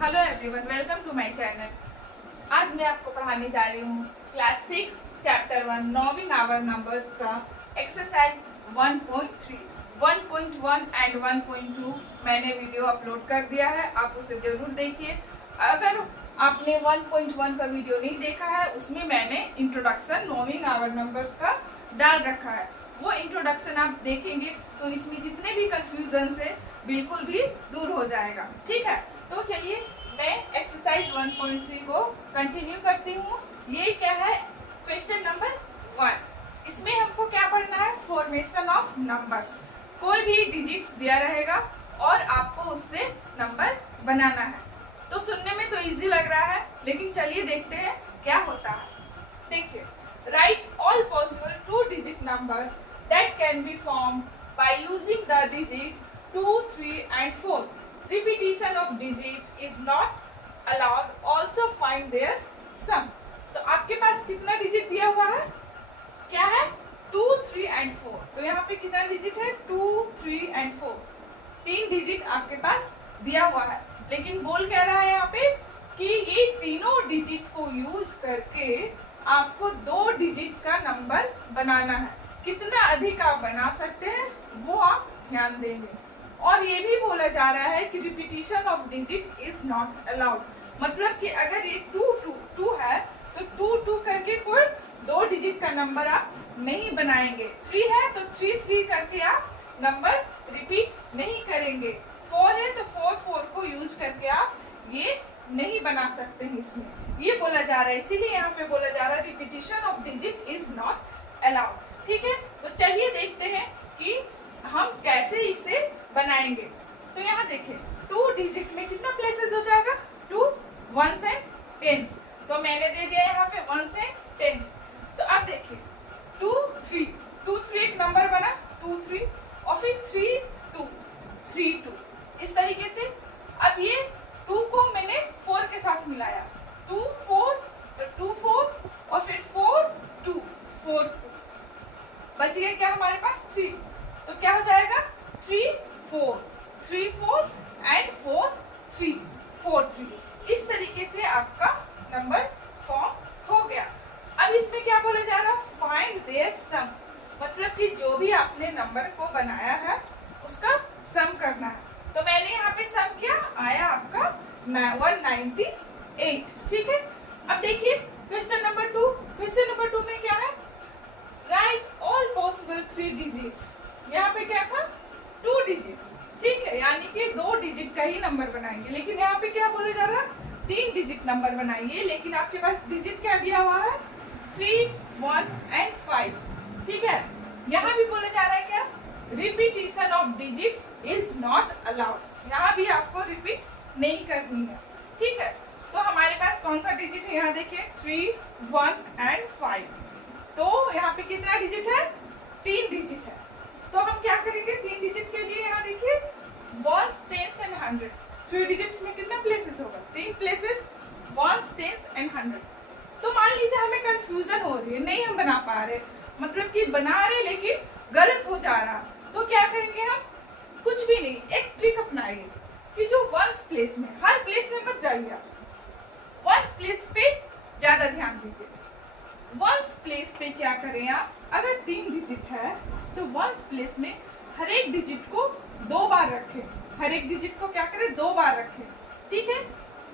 Hello everyone, welcome to my channel. आज मैं आपको पढ़ाने जा रही हूँ class 6 chapter 1 knowing our numbers का एक्सरसाइज 1.3, 1.1 एंड 1.2 मैंने वीडियो अपलोड कर दिया है, आप उसे जरूर देखिए। अगर आपने 1.1 का वीडियो नहीं देखा है, उसमें मैंने इंट्रोडक्शन नॉविंग आवर नंबर्स का डाल रखा है। वो इंट्रोडक्शन आप देखेंगे तो इसमें जितने भी कंफ्यूजन है बिल्कुल भी दूर हो जाएगा। ठीक है, तो चलिए मैं एक्सरसाइज 1.3 को कंटिन्यू करती हूँ। ये क्या है? Question number 1। इसमें हमको क्या पढ़ना है? Formation of numbers. कोई भी डिजिट्स दिया रहेगा और आपको उससे नंबर बनाना है। तो सुनने में तो इजी लग रहा है, लेकिन चलिए देखते हैं क्या होता है। देखिए, right all possible 2 digit numbers that can be form by using the digits 2, 3 and 4. Repetition of digit is not allowed. Also find their sum. तो आपके पास कितना डिजिट दिया हुआ है? क्या है? 2, 3 and 4. तो यहाँ पे कितना डिजिट है? 2, 3 and 4. 3 डिजिट आपके पास दिया हुआ है, लेकिन बोल क्या रहा है यहाँ पे कि ये तीनों डिजिट को यूज करके आपको 2 डिजिट का नंबर बनाना है। कितना अधिक आप बना सकते हैं वो आप ध्यान देंगे। और ये भी बोला जा रहा है कि repetition of digit is not allowed. मतलब कि अगर ये 2 है तो 2 करके कोई 2 डिजिट का नंबर आप नहीं बनाएंगे। 3 है तो 3 करके आप नंबर रिपीट नहीं करेंगे। 4 है तो 4 को यूज करके आप ये नहीं बना सकते हैं। इसमें ये बोला जा रहा है, इसीलिए यहाँ पे बोला जा रहा है repetition of digit is not allowed. ठीक है, तो चलिए देखते हैं कि हम कैसे इसे बनाएंगे। तो यहाँ देखिए, 2 डिजिट में कितना प्लेसेस हो जाएगा? 2, 1s एंड 10s। तो मैंने दे दिया यहाँ पे 1s एंड 10s। तो अब देखिए 2, 3 एक नंबर बना, 2, 3 और फिर 3, 2, 3, 2 इस तरीके से। अब ये 2 को मैंने 4 के साथ मिलाया, 2, 4 तो 2, 4 और फिर 4, 2, 4, 2 बच गया क्या हमारे पास? 3। तो क्या हो जाएगा? 3, 4, 3, 4 एंड 4, 3, 4, 3। इस तरीके से आपका नंबर फॉर्म हो गया। अब इसमें क्या बोला जा रहा है? फाइंड देयर सम। मतलब कि जो भी आपने नंबर को बनाया है उसका सम करना है। तो मैंने यहाँ पे सम किया, आया आपका 198। ठीक है, अब देखिए क्वेश्चन नंबर 2। क्वेश्चन नंबर 2 में क्या है? Right all possible 3 digits. यहाँ पे क्या था? 2 डिजिट्स। ठीक है, यानी कि 2 डिजिट का ही नंबर बनाएंगे। लेकिन यहाँ पे क्या बोला जा रहा है? 3 डिजिट नंबर बनाइए। लेकिन आपके पास डिजिट क्या दिया हुआ है? 3, 1 एंड 5। ठीक है, यहाँ भी बोला जा रहा है क्या? Repetition of digits is not allowed. यहाँ भी आपको रिपीट नहीं करनी है। ठीक है, तो हमारे पास कौन सा डिजिट है? यहाँ देखिए 3, 1 एंड 5। तो यहाँ पे कितना डिजिट है? 3 डिजिट है। तो हम क्या करेंगे? 3 डिजिट के लिए यहाँ देखिए 1s, 10s एंड 100। 3 डिजिट्स में कितना प्लेसेस होगा? 3 प्लेसेस, 1s, 10s एंड 100। तो मान लीजिए हमें कंफ्यूजन हो रही है, नहीं हम बना पा रहे, मतलब कि बना रहे लेकिन गलत हो जा रहा। तो क्या करेंगे हम? कुछ भी नहीं, एक ट्रिक अपनाएंगे कि जो 1s प्लेस में, हर प्लेस में मत जाइए, 1s प्लेस पे ज्यादा ध्यान दीजिए। 1s प्लेस पे क्या करें आप? अगर 3 डिजिट है तो 1s प्लेस में हर एक डिजिट को 2 बार रखें। हर एक डिजिट को क्या करें? 2 बार रखें। ठीक है,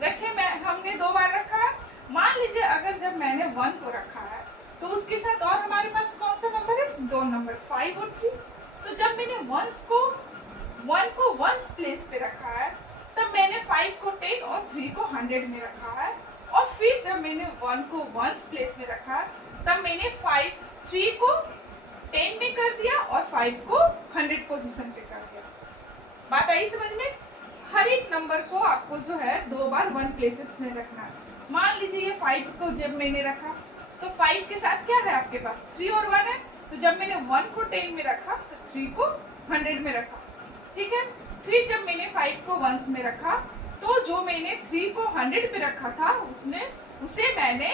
रखें। हमने 2 बार रखा है। मान लीजिए अगर जब मैंने 1 को रखा है तो उसके साथ और हमारे पास कौन सा नंबर है? 2 नंबर, 5 और 3। तो जब मैंने 1 को 1s प्लेस पे रखा है, तब मैंने 5 को 10 और 3 को 100 में रखा है। और फिर जब मैंने 1 को 1s प्लेस में रखा, तब मैंने 3 को 10 में कर दिया और 5 को 100 पोजीशन पे कर दिया। बात आई समझ में? हर एक नंबर को आपको जो है 2 बार 1 प्लेसेस में रखना है। मान लीजिए ये 5 को जब मैंने रखा तो 5 के साथ क्या है आपके पास? 3 और 1 है। तो जब मैंने 1 को 10 में रखा तो 3 को 100 में रखा। ठीक है, फिर जब मैंने 5 को 1s में रखा तो जो मैंने 3 को 100 पे रखा था उसे मैंने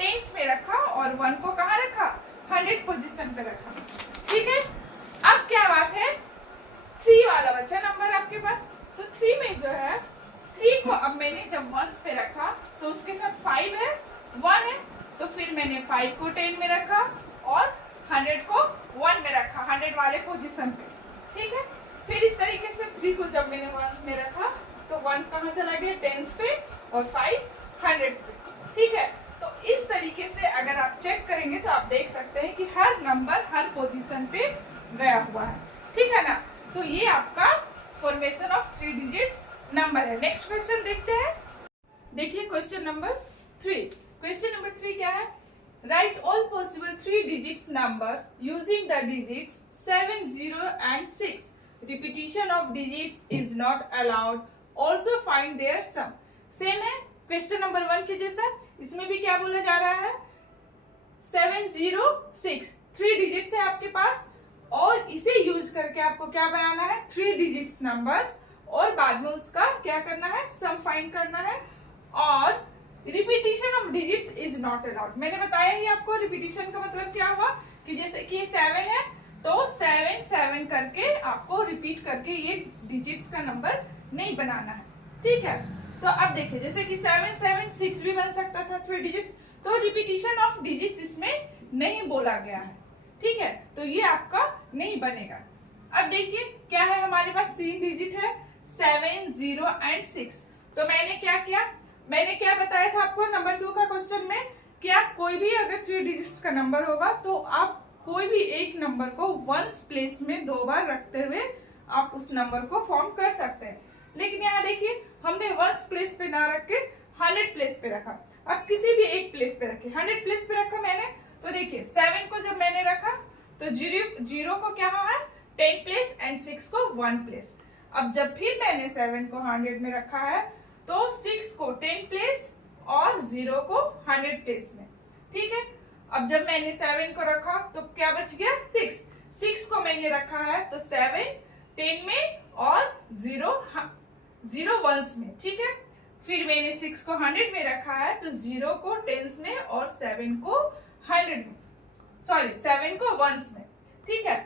10s में रखा और 1 को कहाँ रखा? 100 पोजीशन पे रखा। ठीक है, अब क्या बात है? 3 वाला बच्चा नंबर आपके पास। तो 3 में जो है 3 को अब मैंने जब वंस पे रखा तो उसके साथ 5 है, 1 है, तो फिर मैंने 5 को 10 में रखा और 100 को 1 में रखा, 100 वाले पोजीशन पे। ठीक है, फिर इस तरीके से 3 को जब मैंने वंस में रखा तो 1 कहाँ चला गया, टेंस पे, और 5 100 पे। ठीक है, तो इस तरीके से अगर आप चेक करेंगे तो आप देख सकते हैं कि हर नंबर हर पोजीशन पे गया हुआ है। ठीक है ना, तो ये आपका फॉर्मेशन ऑफ 3 डिजिट्स नंबर है। नेक्स्ट क्वेश्चन देखते हैं। देखिए क्वेश्चन नंबर 3। क्वेश्चन नंबर 3 क्या है? Right all possible 3 digits numbers using the digits 7, 0 and 6. Repetition of digits is not allowed. Also find their sum. Same है क्वेश्चन नंबर 1 के जैसा। इसमें भी क्या बोला जा रहा है? 7, 0, 6 3 डिजिट्स है आपके पास, और इसे यूज करके आपको क्या बनाना है? 3 डिजिट्स नंबर्स, और बाद में उसका क्या करना है? सम फाइंड करना है। और repetition of digits is not allowed. मैंने बताया ही आपको रिपीटिशन का मतलब क्या हुआ कि जैसे कि 7 है तो 7 7 करके आपको रिपीट करके ये डिजिट्स का नंबर नहीं बनाना है। ठीक है, तो अब देखिए जैसे कि 7 7 6 भी बन सकता था 3 डिजिट्स, तो रिपीटिशन ऑफ डिजिट्स इसमें नहीं बोला गया है। ठीक है, तो ये आपका नहीं बनेगा। अब देखिए क्या है, हमारे पास 3 डिजिट है 7, 0 and 6। तो मैंने क्या किया, मैंने क्या बताया था आपको नंबर 2 का क्वेश्चन में कि आप कोई भी अगर 3 डिजिट्स का नंबर होगा तो आप कोई भी एक नंबर को वंस प्लेस में 2 बार रखते हुए आप उस नंबर को फॉर्म कर सकते हैं। लेकिन यहाँ देखिए हमने वंस प्लेस पे ना रख के 100 प्लेस पे रखा। अब किसी भी एक प्लेस पे रखे, 100 प्लेस पे रखा मैंने, तो देखिए 7 को जब मैंने रखा तो 0 को क्या है 10 प्लेस एंड 6 को 1 प्लेस। अब जब फिर मैंने 7 को 100 में रखा है तो 6 को 10 प्लेस और 0 को 100 प्लेस में। ठीक है, अब जब मैंने 7 को रखा तो क्या बच गया 6 को मैंने रखा है तो 7 10 में और 0 वंस में। ठीक है, फिर मैंने 6 को 100 में रखा है तो 0 को 10s में और 7 को 100 में, सॉरी 7 को वंस में। ठीक है,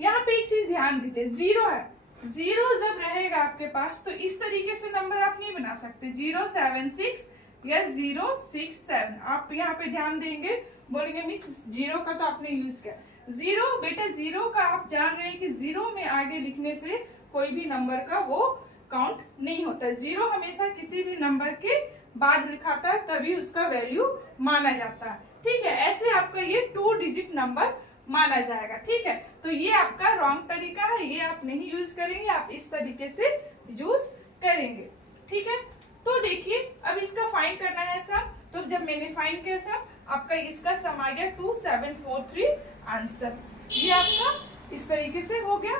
यहाँ पे एक चीज ध्यान दीजिए, 0 है, 0 जब रहेगा आपके पास तो इस तरीके से नंबर आप नहीं बना सकते 0 7 6 या 0 6 7। आप यहाँ पे ध्यान देंगे, बोलेंगे मिस 0 का तो आपने यूज किया। 0 बेटा 0 का आप जान रहे हैं कि 0 में आगे लिखने से कोई भी नंबर का वो काउंट नहीं होता। 0 हमेशा किसी भी नंबर के बाद लिखाता है तभी उसका वैल्यू माना जाता है। ठीक है, ऐसे आपका ये 2 डिजिट नंबर माना जाएगा। ठीक है, तो ये आपका रॉन्ग तरीका है, ये आप नहीं यूज करेंगे, आप इस तरीके से यूज करेंगे। ठीक है, तो देखिए अब इसका फाइंड करना है सम। तो जब मैंने फाइंड किया सम, आपका इसका सम आ गया 2743 आंसर। ये आपका इस तरीके से हो गया।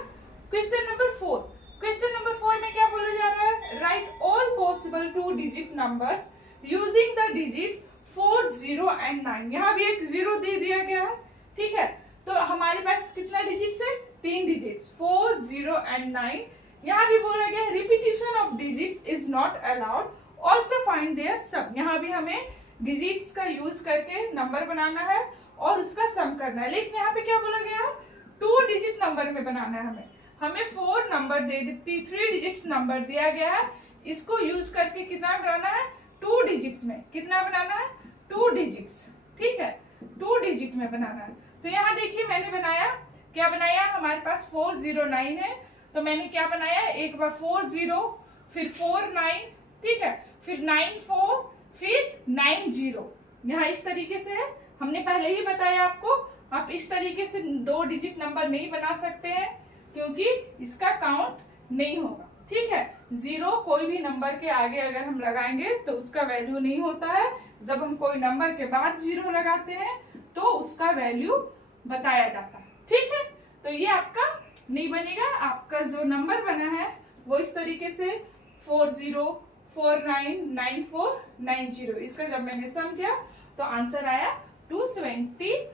Question number 4। क्वेश्चन नंबर 4 में क्या बोला जा रहा है? Right all possible 2 digit numbers using the digits 4, 0 and 9। यहाँ भी एक 0 दे दिया गया है। ठीक है, तो हमारे पास कितना डिजिट्स है? 3 डिजिट्स 4, 0 and 9। यहाँ भी बोला गया repetition of digits is not allowed, also find their sum. यहाँ भी हमें डिजिट्स का यूज करके नंबर बनाना है और उसका सम करना है। लेकिन यहाँ पे क्या बोला गया है? 2 डिजिट नंबर में बनाना है हमें 4 नंबर दे दी, 3 डिजिट्स नंबर दिया गया है, इसको यूज करके कितना बनाना है? 2 डिजिट्स में। कितना बनाना है? 2 डिजिट्स। ठीक है, 2 डिजिट में बनाना है। तो यहाँ देखिए मैंने बनाया, क्या बनाया? हमारे पास 409 है, तो मैंने क्या बनाया? एक बार 40, फिर 49, ठीक है, फिर 94, फिर 90। यहाँ इस तरीके से है, हमने पहले ही बताया आपको। आप इस तरीके से 2 डिजिट नंबर नहीं बना सकते हैं क्योंकि इसका काउंट नहीं होगा। ठीक है, 0 कोई भी नंबर के आगे अगर हम लगाएंगे तो उसका वैल्यू नहीं होता है। जब हम कोई नंबर के बाद 0 लगाते हैं तो उसका वैल्यू बताया जाता है। ठीक है, तो ये आपका नहीं बनेगा। आपका जो नंबर बना है वो इस तरीके से 40, 49, 94, 90। इसका जब मैंने सम किया तो आंसर आया 273।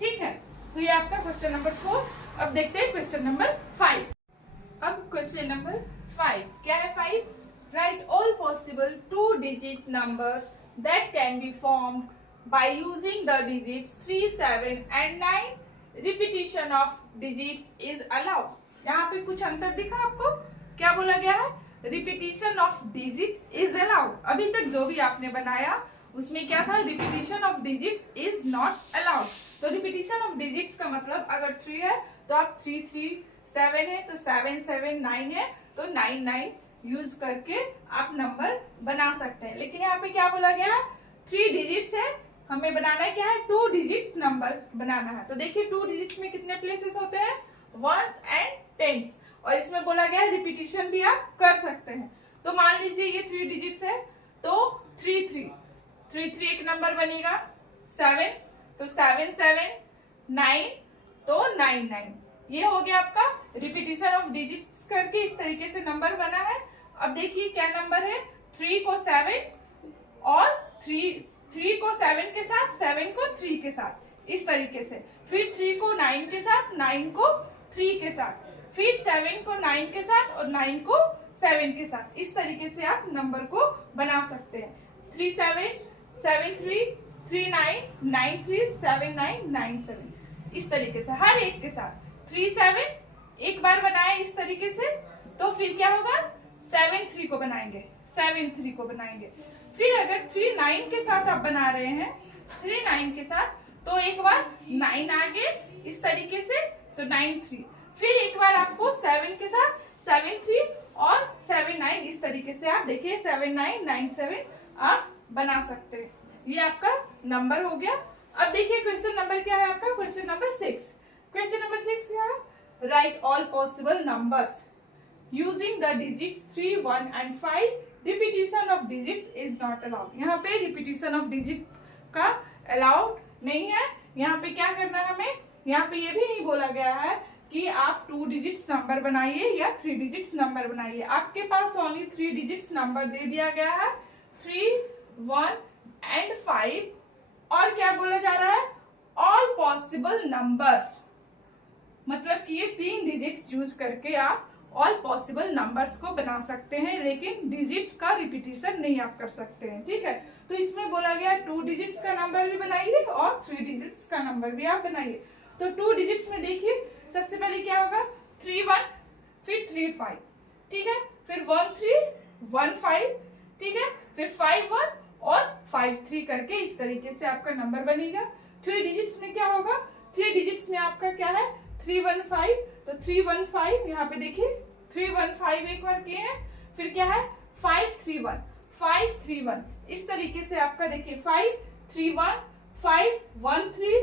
ठीक है, तो ये आपका क्वेश्चन नंबर 4। अब देखते हैं क्वेश्चन नंबर 5। अब क्वेश्चन नंबर 5 क्या है? 5, right all possible 2 digit numbers that can be formed by using the digits 3, 7 and 9. Repetition of digits is allowed. यहाँ पे कुछ अंतर दिखा आपको? क्या बोला गया है? Repetition of digit is allowed. अभी तक जो भी आपने बनाया उसमें क्या था, repetition of digits is not allowed. तो रिपीटिशन ऑफ डिजिट्स का मतलब अगर 3 है तो आप 3 3, 7 है तो 7 7, 9 है तो 9 9 यूज करके आप नंबर बना सकते हैं। लेकिन यहाँ पे क्या बोला गया है, 3 डिजिट्स है, हमें बनाना है क्या है, 2 डिजिट्स नंबर बनाना है। तो देखिए 2 डिजिट्स में कितने प्लेसेस होते हैं, 1s एंड 10s, और इसमें बोला गया है रिपीटिशन भी आप कर सकते हैं। तो मान लीजिए ये 3 डिजिट्स है तो 3 3 3 3 एक नंबर बनेगा, 7 तो 7 7, 9 तो 9 9। ये हो गया आपका रिपीटिशन ऑफ डिजिट्स करके इस तरीके से नंबर बना है। अब देखिए क्या नंबर है, 3 को 7 और 3 को 7 के साथ, 7 को 3 के साथ, इस तरीके से। फिर 3 को 9 के साथ, 9 को 3 के साथ, फिर 7 को 9 के साथ और 9 को 7 के साथ। इस तरीके से आप नंबर को बना सकते हैं। 3 7 7 3 3 9 9 3 7 9 9 7, इस तरीके से हर एक के साथ। 3 7 एक बार बनाए इस तरीके से तो फिर क्या होगा, 7 3 को बनाएंगे, 7 3 को बनाएंगे। फिर अगर 3 9 के साथ आप बना रहे हैं, 3 9 के साथ, तो एक बार 9 आगे इस तरीके से तो 9 3, फिर एक बार आपको 7 के साथ 7 3 और 7 9 इस तरीके से आप देखिए 7 9 9 7 आप बना सकते हैं। ये आपका नंबर हो गया। अब देखिए क्वेश्चन नंबर क्या है आपका, क्वेश्चन नंबर 6। क्वेश्चन नंबर 6 क्या है, right all possible numbers using the digits 3 1 and 5, repetition of digits is not allowed. यहाँ पे रिपीटिशन ऑफ डिजिट का अलाउड नहीं है। यहाँ पे क्या करना है हमें, यहाँ पे ये भी नहीं बोला गया है कि आप 2 डिजिट्स नंबर बनाइए या 3 डिजिट्स नंबर बनाइए। आपके पास ओनली 3 डिजिट्स नंबर दे दिया गया है, 3 1 एंड 5, और क्या बोला जा रहा है, ऑल पॉसिबल नंबर्स, मतलब कि ये 3 डिजिट्स यूज करके आप ऑल पॉसिबल नंबर्स को बना सकते हैं, लेकिन डिजिट्स का रिपीटिशन नहीं आप कर सकते हैं। ठीक है, तो इसमें बोला गया 2 डिजिट्स का नंबर भी बनाइए और 3 डिजिट्स का नंबर भी आप बनाइए। तो 2 डिजिट्स में देखिए सबसे पहले क्या होगा, 3 1 फिर 3 5, ठीक है, फिर 1 3 1 5, ठीक है, फिर 5 1 और 5 3 करके इस तरीके से आपका नंबर बनेगा। 3 डिजिट्स में क्या होगा, 3 डिजिट्स में आपका क्या है, 3 1 5, तो 3 1 5 यहाँ पे देखिए 3 1 5 एक बार किए हैं, फिर क्या है 5 3 1 5 3 1, इस तरीके से आपका देखिए 5 3 1 5 1 3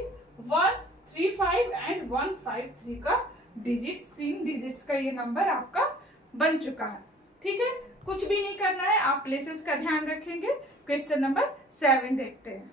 1 3 5 एंड 1 5 3 का डिजिट्स, 3 डिजिट्स का ये नंबर आपका बन चुका है। ठीक है, कुछ भी नहीं करना है, आप प्लेसेस का ध्यान रखेंगे। क्वेश्चन नंबर 7 देखते हैं।